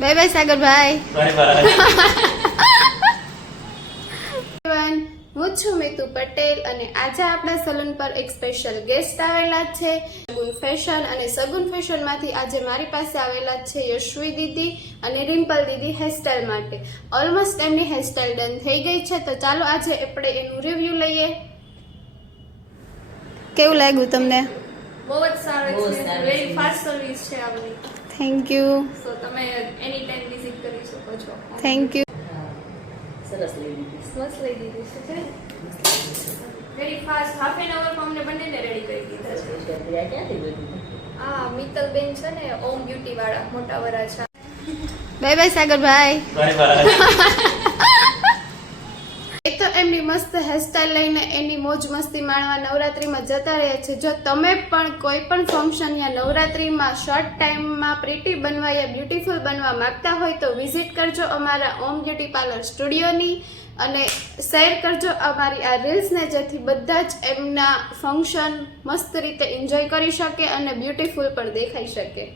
By bye સાગરભાઈ. Bye bye. હું છું મિતુ પટેલ અને આજે આપણા સલૂન પર એક સ્પેશિયલ ગેસ્ટ આવેલા છે સગુન ફેશન. અને સગુન ફેશનમાંથી આજે મારી પાસે આવેલા છે યશ્વી દીદી અને રિમ્પલ દીદી હેરસ્ટાઈલ માટે. ઓલમોસ્ટ એમની હેરસ્ટાઈલ ડન થઈ ગઈ છે, તો ચાલો આજે આપણે એનું રિવ્યૂ લઈએ. કેવું લાગ્યું તમને? બહુ જ સારું છે, વેરી ફાસ્ટ સર્વિસ છે આપણી. Thank you. સો તમે એની ટાઈમ વિઝિટ કરી શકો છો. Thank you. સરસ લઈ લીધી. મસ્ત લઈ દીધી છે. વેરી ફાસ્ટ, હાફ એન અવરમાં અમને બંનેને રેડી કરી દીધા છે. ત્યાં ક્યાંથી લીધી? આ મિત્તલબેન છે ને ઓમ બ્યુટી વાળા મોટા વરાછા. બાય બાય સાગરભાઈ. Bye bye. એ તો એમની મસ્ત હેરસ્ટાઈલ લઈને એની મોજ મસ્તી માણવા નવરાત્રીમાં જતા રહ્યા છે. જો તમે પણ કોઈ પણ ફંક્શન યા નવરાત્રીમાં શોર્ટ ટાઈમમાં પ્રીટી બનવા યા બ્યુટીફુલ બનવા માંગતા હોય તો વિઝિટ કરજો અમારા ઓમ બ્યુટી પાર્લર સ્ટુડિયોની અને શેર કરજો અમારી આ રીલ્સને, જેથી બધા જ એમના ફંક્શન મસ્ત રીતે એન્જોય કરી શકે અને બ્યુટીફુલ પણ દેખાઈ શકે.